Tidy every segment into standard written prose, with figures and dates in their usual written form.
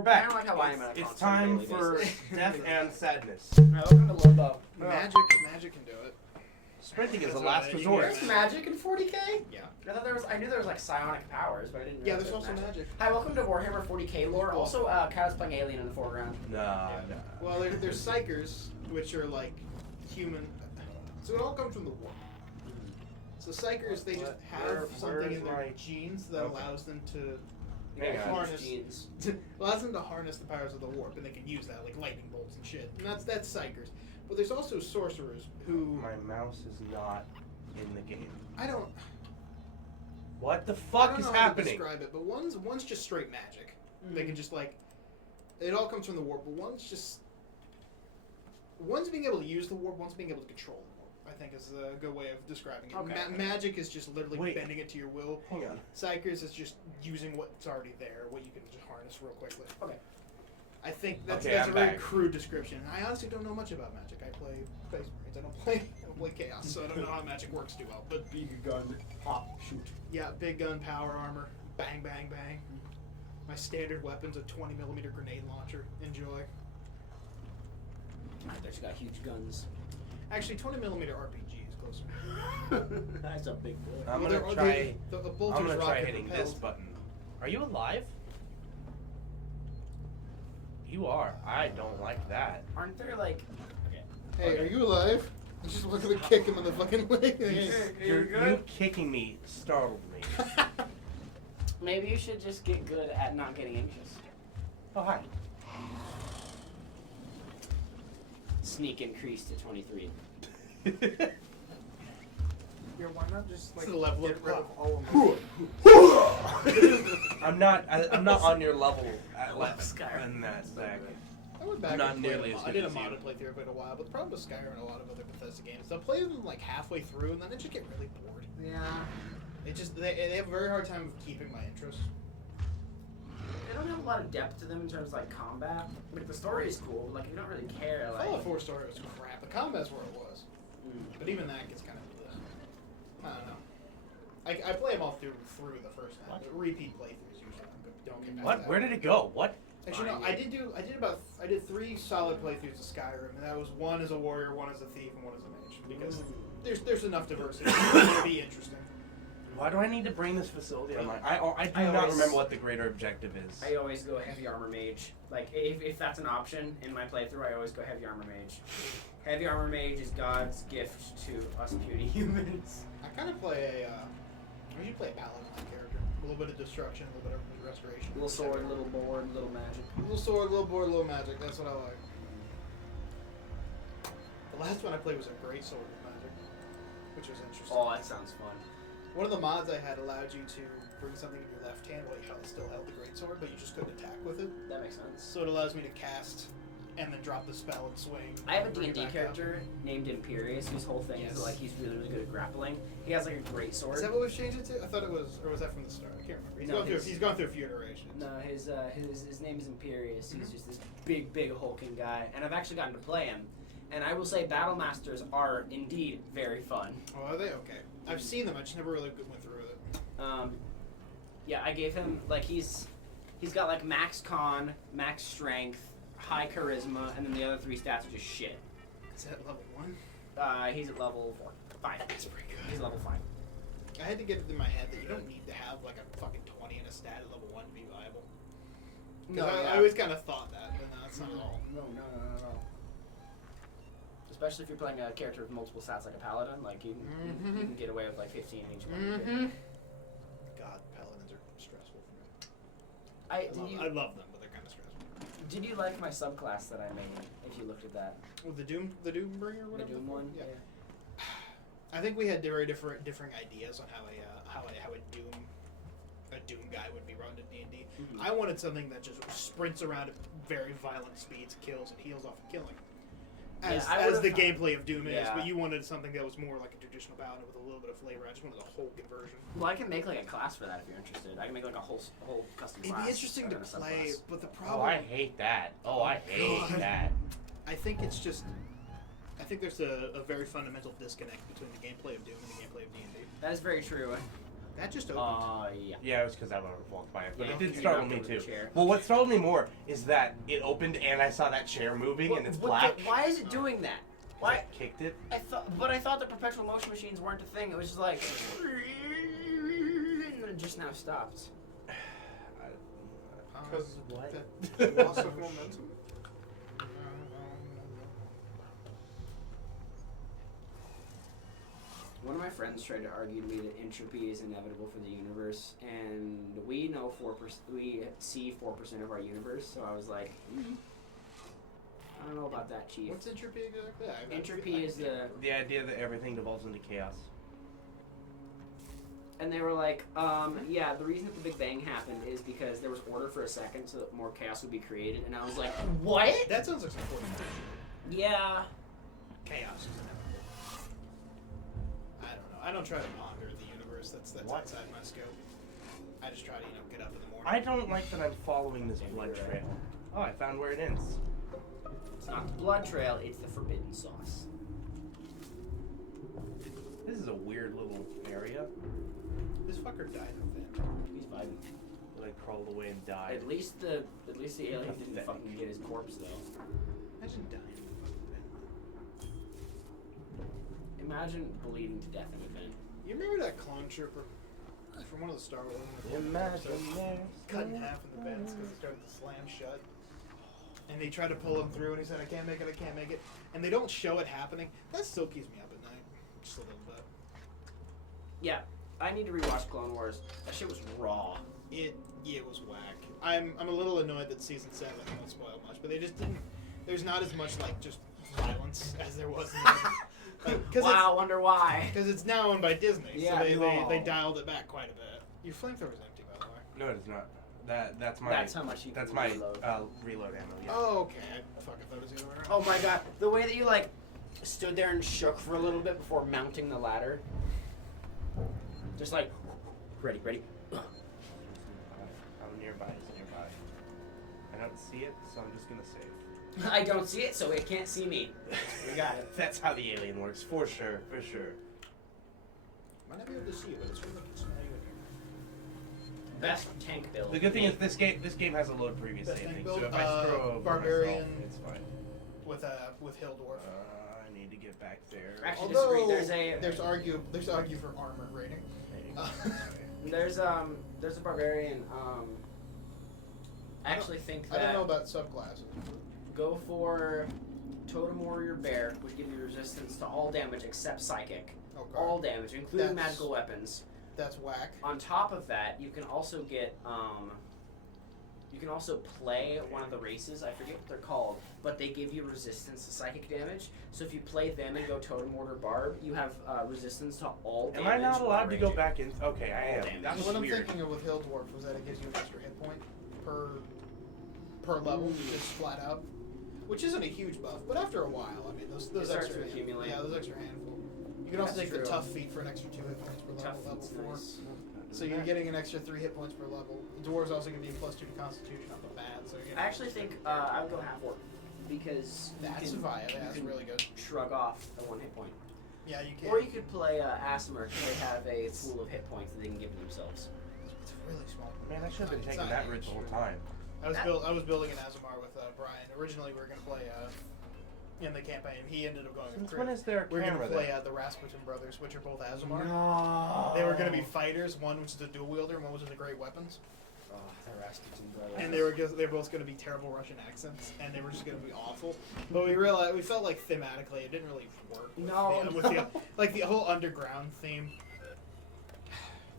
We're back. I don't like how I am at a It's constant time daily for basis. death and sadness. Welcome to Limbo. Magic can do it. Sprinting is That's a what last you resort. There's magic in 40k? Yeah. I knew there was like psionic powers, but I didn't know Yeah, there there's was also magic. Hi, welcome to Warhammer 40k lore. Also, Kyle's playing Alien in the foreground. Nah. Well, there's psychers, which are like human. So it all comes from the war. So psychers, they just have something in their genes that allows them to harness the powers of the warp, and they can use that like lightning bolts and shit. And that's psychers. But there's also sorcerers who. My mouse is not in the game. I don't. What the I fuck don't is know how to happening? describe it, but one's just straight magic. Mm-hmm. They can just like. It all comes from the warp, but one's being able to use the warp, one's being able to control the warp. I think is a good way of describing it. Okay. Magic is just literally bending it to your will. Hang on. Psychers is just using what's already there, what you can just harness real quickly. Okay. I think that's Okay, a I'm very back. crude description. I honestly don't know much about magic. I play Space Marines. I don't play Chaos, so I don't know how magic works too well. But Big gun, pop, shoot. yeah, big gun, power armor, bang, bang, bang. My standard weapon's a 20mm grenade launcher. Enjoy. There's got huge guns. Actually, 20mm RPG is closer. That's a big boy. I'm Well, gonna try. The I'm bolter's gonna try rocket hitting propelled. this button. Are you alive? You are. I don't like that. Aren't there like? Okay. Hey, are you alive? I just wanted to kick him in the fucking leg. You kicking me startled me. Maybe you should just get good at not getting anxious. Oh hi. Sneak increase to 23. Yeah, why not just like It's the level get of rid of crap. all of them? I'm not on your level at love left Skyrim. in that stack. I went back Not and played nearly a as I good did a as you. modded playthrough for quite a while, but the problem with Skyrim and a lot of other Bethesda games, they'll play them like halfway through and then they just get really bored. Yeah. They have a very hard time of keeping my interest. They don't have a lot of depth to them in terms of like combat. Like the story is cool, but like you don't really care. Like. Fallout 4 story was crap. The combat's where it was, but even that gets kind of. I don't know. I play them all through the first time. What? The repeat playthroughs usually don't get past What? that. Where did it go? What? Actually, no. I did 3 solid playthroughs of Skyrim, and that was one as a warrior, one as a thief, and one as a mage. Because there's enough diversity to be interesting. Why do I need to bring this facility online? I do I not always- remember what the greater objective is. I always go heavy armor mage. Like if that's an option in my playthrough, I always go heavy armor mage. Heavy armor mage is God's gift to us puny humans. I kind of play I usually play a paladin character. A little bit of destruction, a little bit of restoration. Little sword, little board, little magic. Little sword, little board, little magic. That's what I like. The last one I played was a great sword with magic, which was interesting. Oh, that sounds fun. One of the mods I had allowed you to bring something in your left hand while you still held the great sword, but you just couldn't attack with it. That makes sense. So it allows me to cast and then drop the spell and swing. I have a and bring it D&D back character named Imperious, whose whole thing is Yes. like he's really, really good at grappling. He has like a great up. sword. Is that what we've changed it to? I thought it was, or was that from the start? I can't remember. He's gone through a few iterations. No, his name is Imperious. He's Mhm. just this big hulking guy, and I've actually gotten to play him. And I will say, Battle Masters are indeed very fun. Oh, are they? Okay. I've seen them. I just never really went through with it. Yeah, I gave him like he's got like max con, max strength, high charisma, and then the other 3 stats are just shit. Is that level 1? He's at level 5. That's pretty good. He's level 5. I had to get it in my head that you don't need to have like a fucking 20 in a stat at level 1 to be viable. No, I always kind of thought that, but no, that's not at all. No. Especially if you're playing a character with multiple stats like a paladin, like you can get away with like 15 in each one. God, paladins are stressful for me. I I love them, but they're kind of stressful. Did you like my subclass that I made? If you looked at that, Oh, the Doom Bringer, the whatever. Doom one. Yeah. I think we had very different ideas on how a Doom guy would be run to D&D. Mhm. I wanted something that just sprints around at very violent speeds, kills, and heals off of killing. As the gameplay of Doom is, but you wanted something that was more like a traditional paladin with a little bit of flavor. I just wanted a whole conversion. Well, I can make like a class for that if you're interested. I can make like a whole custom class. It'd be interesting to rather than a play, subclass. but the Oh, problem... I hate that. Oh, I hate God. that. I think it's just... I think there's a very fundamental disconnect between the gameplay of Doom and the gameplay of D&D. That is very true. That just opened. Yeah. Yeah, it was because I walked by it, but Yeah, it did you startle knocked me over the too. chair. Well, what startled me more is that it opened and I saw that chair moving and it's black. Why is it doing that? Why? I kicked it. I thought the perpetual motion machines weren't a thing. It was just like, and then it just now stopped. Because What? loss of momentum. One of my friends tried to argue to me that entropy is inevitable for the universe, and we know 4%. We see 4% of our universe. So I was like, I don't know about that, Chief. What's entropy exactly? Entropy is The idea that everything devolves into chaos. and they were like, yeah, the reason that the Big Bang happened is because there was order for a second, so that more chaos would be created. And I was like, what? That sounds like some important. Yeah. Chaos is inevitable. I don't know. I don't try to ponder the universe. That's What? outside my scope. I just try to get up in the morning. I don't like that I'm following this blood trail. Oh, I found where it ends. It's not the blood trail, it's the forbidden sauce. This is a weird little area. This fucker died in the He's vibing. Like crawled away and died. At least the alien didn't Pathetic. fucking get his corpse though. Imagine dying in a fucking vent. Imagine bleeding to death in a vent. You remember that clone trooper from one of the Star Wars? Imagine cut in half in the vents because it started to slam shut. And they tried to pull him through, and he said, "I can't make it. I can't make it." And they don't show it happening. That still keeps me up at night, just a little bit. Yeah, I need to rewatch Clone Wars. That shit was raw. It was whack. I'm a little annoyed that season 7 won't spoil much, but they just didn't. There's not as much like just violence as there was. Wow, wonder why. Because it's now owned by Disney, Yeah, so no. they dialed it back quite a bit. Your flamethrower's empty, by the way. No, it is not. That's my. That's how much you That's can my reload. Reload ammo. Yeah. Oh, okay. I fucking thought it was the other way around. Oh my god, the way that you like stood there and shook for a little bit before mounting the ladder. Just like, ready. How nearby is nearby? I don't see it, so I'm just gonna save. I don't see it, so it can't see me. We got it. That's how the alien works, for sure. Might not be able to see it, but it's really can smell you in here. Best tank build. The good thing is this game has a load previous Best saving, tank so build, if I screw over Barbarian. myself, it's fine. With Hill Dwarf. I need to get back there. Actually, Although disagree. there's argue for armor rating. There's a barbarian. I actually think that I don't know about subclasses. go for Totem Warrior Bear, which gives you resistance to all damage except psychic. Okay. All damage, including That's- magical weapons. That's whack. On top of that, you can also get you can also play one of the races. I forget what they're called, but they give you resistance to psychic damage. So if you play them and go Totem Warrior Barb, you have resistance to all damage. Am I not while allowed to go ranging. back in? Okay, I am. damage. That was What I'm weird. thinking of with Hill Dwarf was that it gives you an extra hit point per level, just flat out, which isn't a huge buff, but after a while, I mean, those starts extra to accumulate. Yeah, those extra handful. You can also That's take the true. tough feat for an extra 2 hit points per Tough level, feat's level 4. nice. So you're getting an extra 3 hit points per level. The dwarves also going to be +2 to Constitution off the bat. So you're I actually think I would go half orc because you that's can viable. That's can- really good. shrug off the 1 hit point. Yeah, you can. Or you could play Aasimar because they have a pool of hit points that they can give themselves. It's really small. Man, I should have been It's taking not that route the whole huge. time. I was building an Azamar with Brian. Originally, we were going to play in the campaign. He ended up going with Since Chris. when is there a We're camera gonna play there? the Rasputin brothers, which are both Azamar. No. They were gonna be fighters. One was the dual wielder, and one was in the great weapons. Oh, the Rasputin brothers. And they were both gonna be terrible Russian accents, and they were just gonna be awful. But we felt like thematically it didn't really work. With the whole underground theme.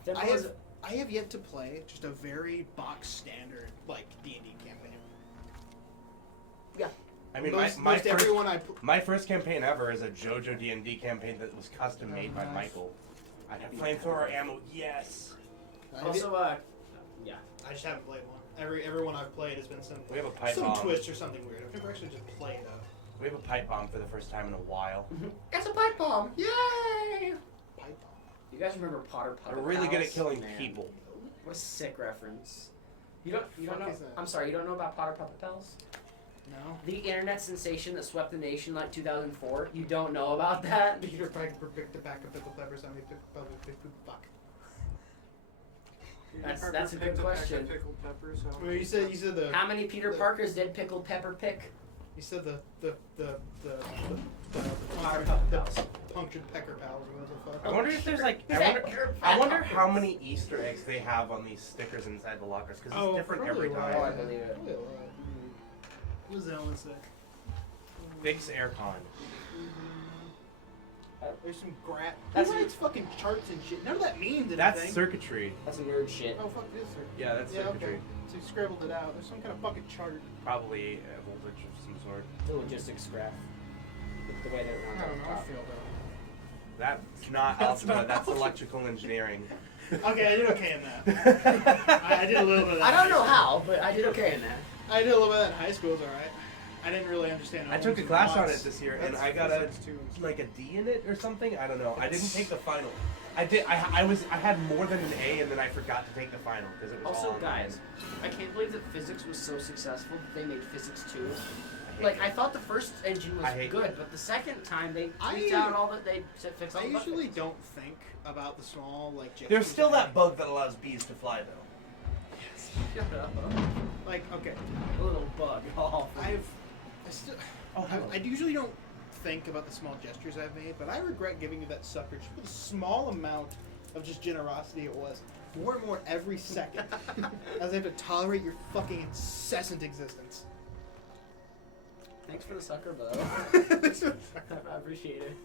There I was- have yet to play just a very box standard like D&D campaign. Yeah. I mean, most my first, everyone my first campaign ever is a JoJo D&D campaign that was custom made by nice. Michael. I have flamethrower ammo, yes! Also, yeah. I just haven't played one. Every one I've played has been some We have a pipe bomb. twist or something weird. I've never actually just played a We have a pipe bomb for the first time in a while. It's a pipe bomb! Yay! pipe bomb. You guys remember Potter Puppet We're really good at Pals? killing Man, people. What a sick reference. You don't fuck know? is that? I'm sorry, you don't know about Potter Puppet Pals? No. The internet sensation that swept the nation like 2004. You don't know about that? Peter Piper picked a pack of pickle peppers and we picked fuck. That's a good question. Pickled peppers. Well, you said the. How many Peter Parkers did pickled pepper pick? You said the punctured pecker pals or whatever the fuck. I wonder if there's like. I wonder how many Easter eggs they have on these stickers inside the lockers because it's different every probably time. Oh, I believe it. Probably a lot. What does that one say? Fix aircon. There's some grat. That's- Who writes fucking charts and shit? None of that means anything. That's circuitry. That's some nerd shit. Oh fuck this circuit. Yeah, that's Yeah, circuitry. okay. So you scribbled it out. There's some kind of fucking chart. Probably a voltage of some sort. The logistics graph. The way they're I on don't know. I top. feel That's not That's algebra. not That's algebra. electrical engineering. that. Okay, I did okay in that. I did a little bit of that. I don't know how, but I did okay in that. I did a little bit of that in high school. It's alright. I didn't really understand. I took a ohms class and on watts. it this year, and That's I got a physics too. like a D in it or something. I don't know. I didn't take the final. I did. I had more than an A, and then I forgot to take the final because it was all Also, online. guys, I can't believe that physics was so successful that they made physics 2. hate Like, it. I thought the first engine was I hate good, it. but the second time they I- tweaked out all that they fixed all I the bug usually fixes. don't think about the small like. There's gestures still I that make. bug that allows bees to fly, though. Shut up. Like okay, A little bug. Oh, I still. Oh, hello. I usually don't think about the small gestures I've made, but I regret giving you that sucker just for the small amount of just generosity it was. More and more every second, as I have to tolerate your fucking incessant existence. Thanks for the sucker, Bo. I appreciate it.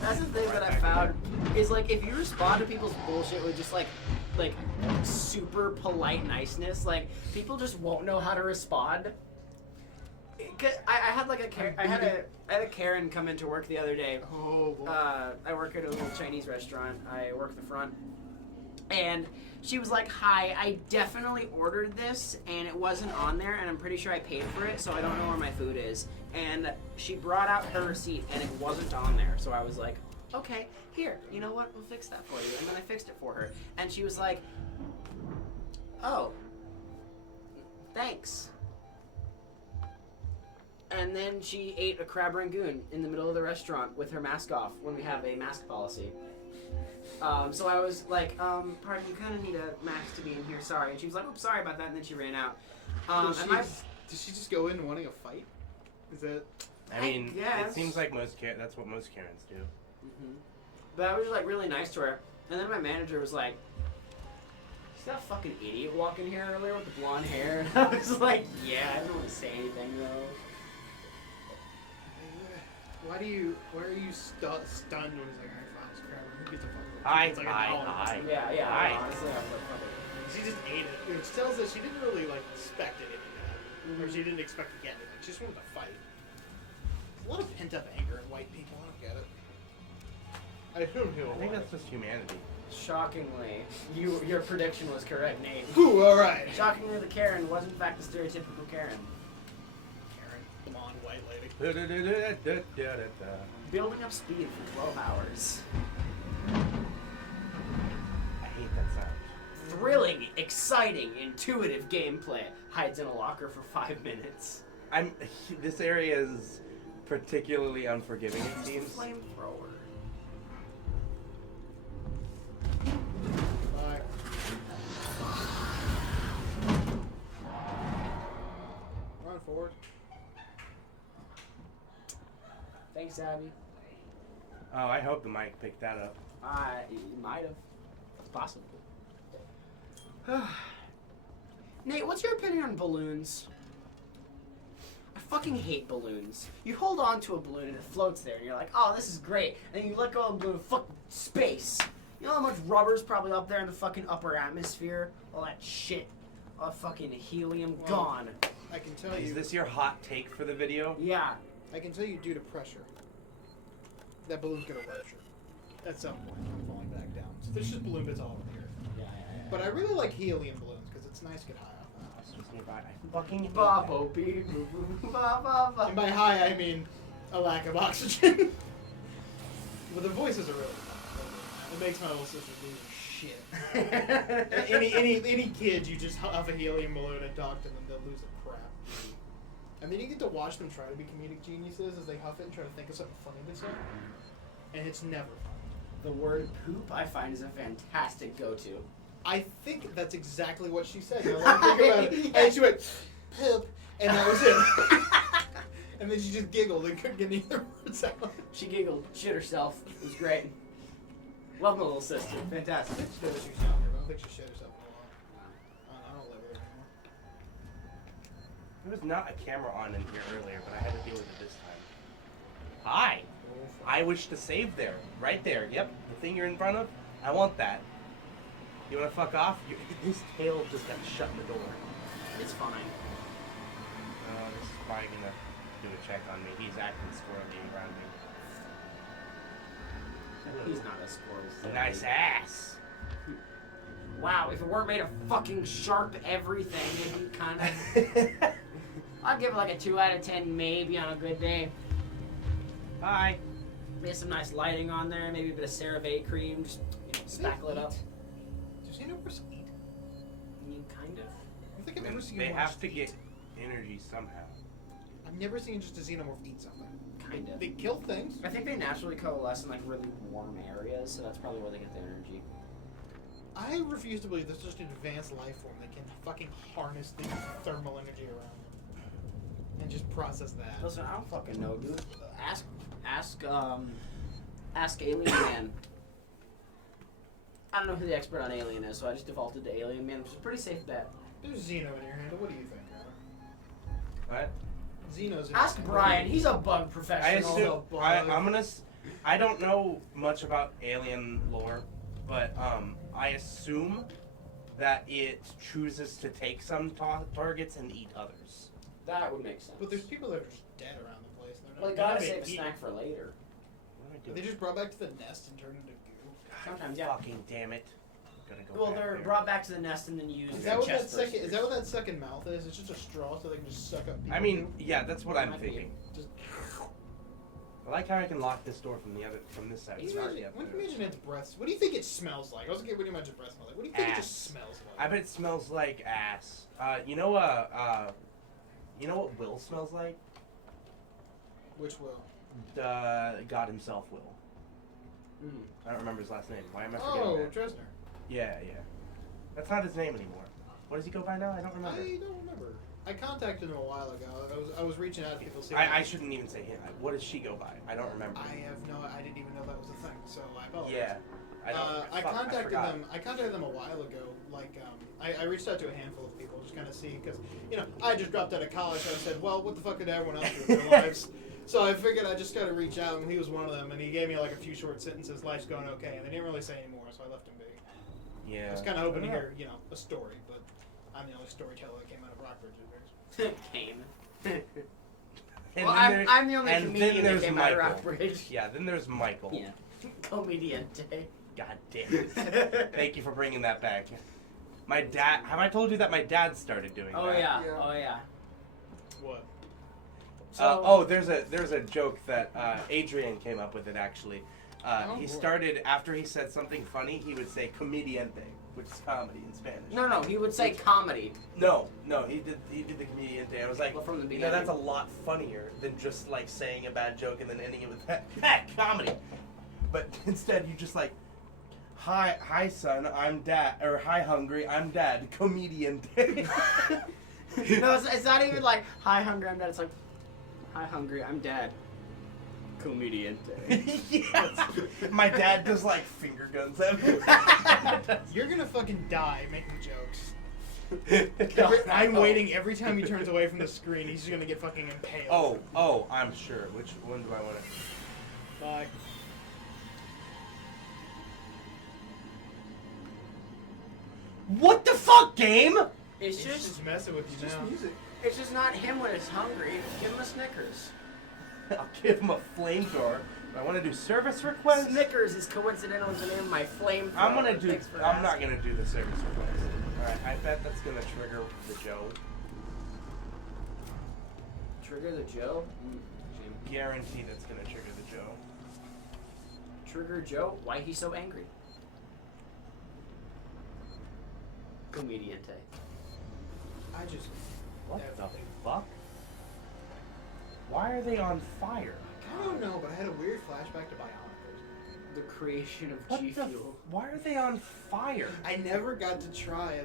That's the thing that I found is like if you respond to people's bullshit with just like super polite niceness, like people just won't know how to respond. 'Cause I had like I had a Karen come into work the other day. Oh boy. I work at a little Chinese restaurant. I work the front. And she was like, "Hi, I definitely ordered this and it wasn't on there and I'm pretty sure I paid for it, so I don't know where my food is." And she brought out her receipt and it wasn't on there. So I was like, "Okay, here, you know what? We'll fix that for you." And then I fixed it for her. And she was like, "Oh, thanks." And then she ate a crab rangoon in the middle of the restaurant with her mask off when we have a mask policy. So I was like, pardon, you kind of need a mask to be in here, sorry. And she was like, "Oops, sorry about that," and then she ran out. Did And she just go in wanting a fight? Is that? I mean, it guess. seems like that's what most Karens do. But I was like really nice to her. And then my manager was like, "Is that fucking idiot walking here earlier with the blonde hair?" And I was like, "Yeah, I didn't want to say anything though." Why are you stunned when he's like, "Alright, fine, it's crap. Who gives a fuck?" Aye, It's like aye, an hour. aye. Yeah, Aye. honestly, I was like, "Fuck it." She just ate it, which tells us she didn't really like expect anything to happen, or she didn't expect to get anything. She just wanted to fight. There's a lot of pent up anger in white people. I don't get it. I assume he'll. I think that's just humanity. Shockingly, your prediction was correct, Nate. Ooh, all right. Shockingly, the Karen was in fact the stereotypical Karen. Karen, blonde white lady. Building up speed for 12 hours. I hate that sound. Thrilling, exciting, intuitive gameplay. Hides in a locker for 5 minutes. This area is particularly unforgiving, it Use the seems. flamethrower. Bye. Run forward. Thanks, Abby. Oh, I hope the mic picked that up. You might have. It's possible. Nate, what's your opinion on balloons? I fucking hate balloons. You hold on to a balloon and it floats there, and you're like, "Oh, this is great." And then you let go of the balloon, fuck space. You know how much rubber's probably up there in the fucking upper atmosphere? All that shit. All fucking helium gone. I can tell Is you. this your hot take for the video? Yeah. I can tell you, due to pressure, that balloon's gonna rupture at some point. I'm falling back down. So there's just balloon bits all over the earth. Yeah. But I really like helium balloons because it's nice to get high off them. It's just nearby. I fucking hate Ba that. bo beep ba ba ba. And by high, I mean a lack of oxygen. But the voices are really fun. It makes my little sister lose her shit. any kid, you just huff a helium balloon and talk to them, they'll lose their crap. And then you get to watch them try to be comedic geniuses as they huff it and try to think of something funny to say. And it's never funny. The word poop I find is a fantastic go-to. I think that's exactly what she said. Now that I think about it. And she went, poop, and that was it. And then she just giggled and couldn't get any other words out. She giggled, shit herself. It was great. Love my little sister. Fantastic. She did what she was younger, but I don't think she shit herself in a while. I don't live with her anymore. There was not a camera on in here earlier, but I had to deal with it this time. Hi! I wish to save there. Right there. Yep. The thing you're in front of? I want that. You wanna fuck off? His tail just got shut in the door. It's fine. This is probably gonna do a check on me. He's acting squirrely around me. He's not a squirrel. Nice ass! Wow, if it weren't made of fucking sharp everything, it'd be kind of... I'd give it like a 2 out of 10 maybe on a good day. Hi! Maybe some nice lighting on there, maybe a bit of CeraVe cream, just spackle it up. Does Xenomorphs eat? I mean, kind of. I don't think I've ever seen They one have just to eat. get energy somehow. I've never seen just a xenomorph eat something. Kind of. They kill things. I think they naturally coalesce in like really warm areas, so that's probably where they get their energy. I refuse to believe there's just an advanced life form that can fucking harness the thermal energy around them and just process that. Listen, I don't fucking know, dude. Ask Alien Man. I don't know who the expert on Alien is, so I just defaulted to Alien Man, which is a pretty safe bet. There's Xeno in your handle. What do you think, Robert? What? Xeno's in Ask your handle. Brian. He's a bug I professional. assume, I don't know much about alien lore, but I assume that it chooses to take some targets and eat others. That would make sense. But there's people that are just dead around the place. They're Well, not, they gotta they're save not a being snack for later. What am I eaten. They doing? just brought back to the nest and turned into goo. Sometimes, yeah. Fucking damn it. I'm gonna go Well, back they're there. brought back to the nest and then used Is as that what that chest second? bursters. Is that what that second mouth is? It's just a straw, so they can just suck up. I mean, yeah, that's what I'm Might be. thinking. Just, I like how I can lock this door from this side. when It's you already imagine, up when you there. imagine its breath, what do you think it smells like? I was getting much of breath smell like. What do you think it Ass. just smells I like? bet it smells like ass. You know what Will smells like? Which will? God himself, Will. Mm. I don't remember his last name. Why am I forgetting Oh, that? Dresner. Yeah. That's not his name anymore. What does he go by now? I don't remember. I don't remember. I contacted him a while ago. I was reaching out to people. I shouldn't even say him. What does she go by? I don't remember. I didn't even know that was a thing. So I apologize. Yeah. I don't. I fuck, contacted forgot. them. I contacted them a while ago. I reached out to a handful of people, just kind of see, because I just dropped out of college. So I said, well, what the fuck did everyone else do with their lives? So I figured I just gotta reach out, and he was one of them. And he gave me like a few short sentences. Life's going okay, and they didn't really say any more, so I left him be. Yeah. I was kind of hoping to hear, a story, but I'm the only storyteller that came out of Rockbridge. Came. And Well, then I'm the only and comedian then that there's came out of Michael. Rockbridge. Yeah. Then there's Michael. Yeah. Comediante. God damn it. Thank you for bringing that back. My dad. Have I told you that my dad started doing Oh that? yeah. Yeah. Oh yeah. What? So, there's a joke that Adrian came up with it actually. He started after he said something funny, he would say comediante, which is comedy in Spanish. No, he would say comedy. No, he did the comediante. I was like, Well, from the beginning. that's a lot funnier than just like saying a bad joke and then ending it with ha, comedy. But instead you just like, hi son, I'm dad, or hi hungry, I'm dad, comediante. No, it's not even like, hi, hungry, I'm dad. It's like, hi, hungry, I'm dad. Comediante. Yes. My dad does like finger guns at me. You're gonna fucking die making jokes. God, I'm no. waiting every time he turns away from the screen. He's just gonna get fucking impaled. Oh, I'm sure. Which one do I want to? Bye. What the fuck, game? It's He's just, just messing with you It's just now. music. it's just not him when he's hungry. Give him a Snickers. I'll give him a flamethrower. I want to do service requests. Snickers is coincidental with the name of my flamethrower. I'm gonna do. Thanks for I'm not asking. gonna do the service request. All right. I bet that's gonna trigger the Joe. Trigger the Joe? Guarantee that's gonna trigger the Joe. Trigger Joe? Why he's so angry? Comediante. I just. What Everything. the fuck? Why are they on fire? I don't know, but I had a weird flashback to Bionic. the creation of What G the? Fuel. Why are they on fire? I never got to try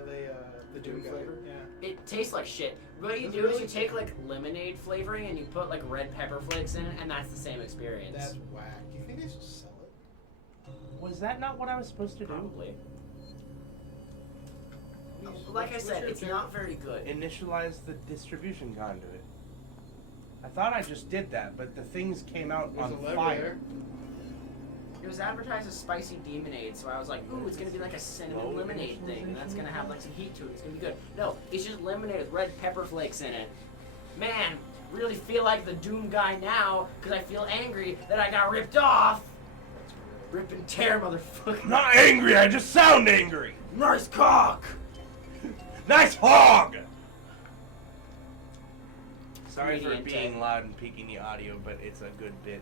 the Doom guy. flavor? Yeah. It tastes like shit. What you Does do it is really? you take like lemonade flavoring and you put like red pepper flakes in it, and that's the same experience. That's whack. Do you think they should sell it? Was that not what I was supposed to do? Probably. Like I said, it's not very good. Initialize the distribution conduit. I thought I just did that, but the things came out There's on a lever fire. there. It was advertised as spicy demonade, so I was like, ooh, it's gonna be like a cinnamon Slow lemonade thing, and that's initialization? gonna have like some heat to it. It's gonna be good. No, it's just lemonade with red pepper flakes in it. Man, really feel like the Doom guy now, because I feel angry that I got ripped off. Rip and tear, motherfucker. I'm not angry, I just sound angry. Nice cock. Nice hog! Sorry for Comedian being Ted. loud and peaking the audio, but it's a good bit.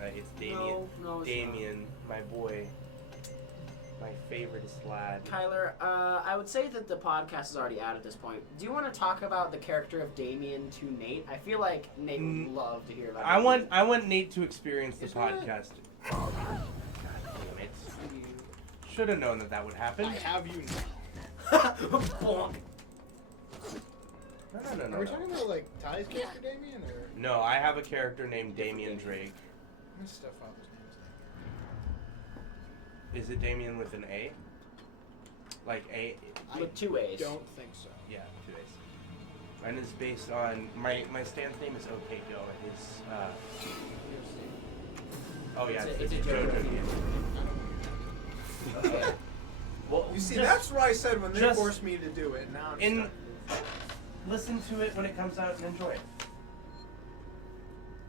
It's Damien. No, it's Damien, my boy. My favorite lad. not. Kyler, I would say that the podcast is already out at this point. Do you want to talk about the character of Damien to Nate? I feel like Nate would love to hear about it. I want Nate to experience the Isn't it? podcast. God damn it. Should have known that would happen. I have you now. Bonk. No. Are we talking about like Ty's character, Damien, or No, I have a character named Damien Drake. what's stepfather's name? Is it Damien with an A? Like A? With two A's. Don't think so. Yeah, 2 A's. Mine is based on my stand's name is OK Go. His oh yeah, It's a it's JoJo JoJo. game. Okay. Well, You see, just that's what I said when they just forced me to do it. Now I'm in stuck. listen to it when it comes out and enjoy it.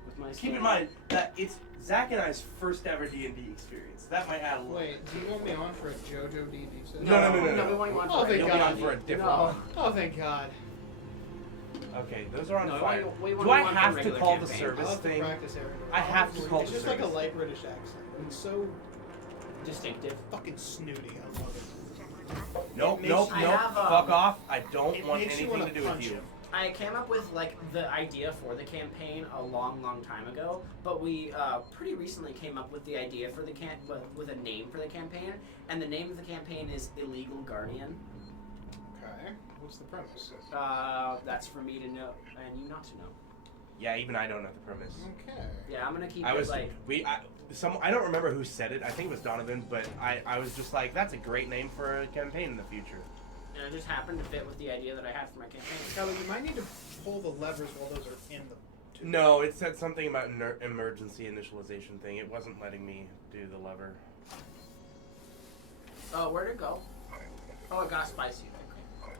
With my Keep in mind that it's Zach and I's first ever D&D experience. That might add a little. Wait, do you want me on for a JoJo D&D session? No. we want you on Oh, for thank You'll a be God. on for a different No. one. Oh, thank God. Okay, those are on No, we fire. want- we want Do I you on for have to regular call the campaign. service I'll have to thing? practice everything. I have to call It's the just like a service. light British accent. It's so distinctive. fucking snooty. I love it. Nope, It makes nope, I nope. have, Fuck off. I don't it want makes you anything wanna to do with punch you. him. I came up with like the idea for the campaign a long time ago, but we pretty recently came up with the idea for the with a name for the campaign, and the name of the campaign is Illegal Guardian. Okay. What's the premise? That's for me to know and you not to know. Yeah, even I don't know the premise. Okay. Yeah, I'm gonna keep I it was like I don't remember who said it. I think it was Donovan, but I was just like, that's a great name for a campaign in the future. and it just happened to fit with the idea that I had for my campaign. Tyler, you might need to pull the levers while those are in the. No, it said something about emergency initialization thing. It wasn't letting me do the lever. Oh, where'd it go? Oh, it got spicy. Okay.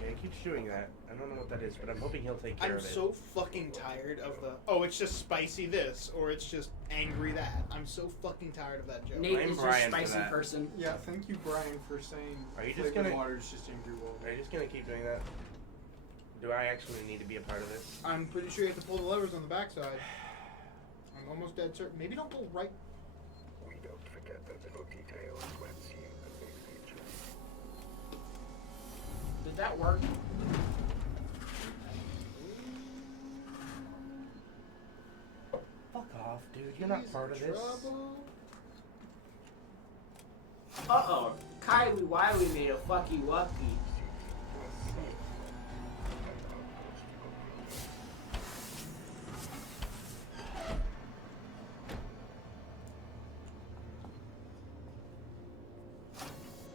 Yeah, he keeps doing that. I don't know what that is, but I'm hoping he'll take care I'm of it. so fucking tired of the. Oh, it's just spicy this, or it's just angry that. I'm so fucking tired of that joke. Nate Blame is your Brian for spicy that. person. Yeah, thank you, Brian, for saying Are you just flavored gonna- water is just angry water. Are you just gonna keep doing that? Do I actually need to be a part of this? I'm pretty sure you have to pull the levers on the backside. I'm almost dead certain. Maybe don't pull right. We don't forget the little details when seeing the big picture. Did that work? Fuck off, dude. You're not He's part of in this. trouble. Uh-oh. Kylie, why we made a fucky wucky?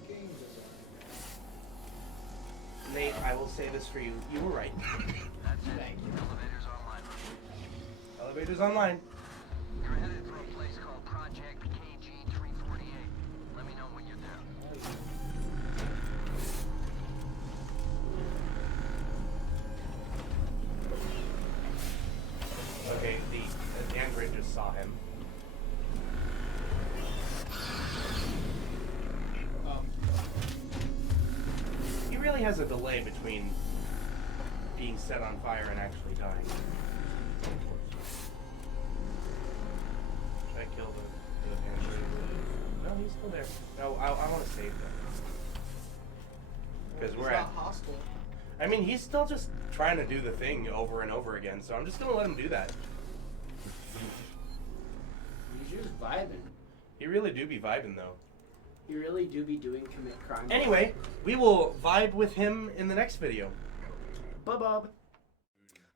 Game design. Nate, I will say this for you. You were right. Thank you. Elevators online. Elevator's online. You're headed for a place called Project KG-348. Let me know when you're there. Okay, the android just saw him. He really has a delay between being set on fire and actually dying. Should I kill the android? No, he's still there. No, I want to save them. Because we're It's at. not hostile. I mean, he's still just trying to do the thing over and over again, so I'm just gonna let him do that. He's just vibing. He really do be vibing though. You really do be doing commit crime. Anyway, we will vibe with him in the next video. Bub.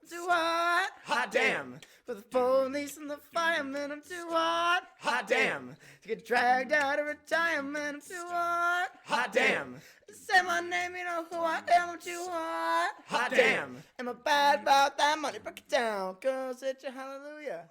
Too hot, hot damn. For the police and the firemen, I'm too hot, hot damn. To get dragged out of retirement, I'm too hot, hot damn. Say my name, you know who I am, I'm too hot, hot damn. Am I bad about that money? Break it down, 'cause it's a hallelujah.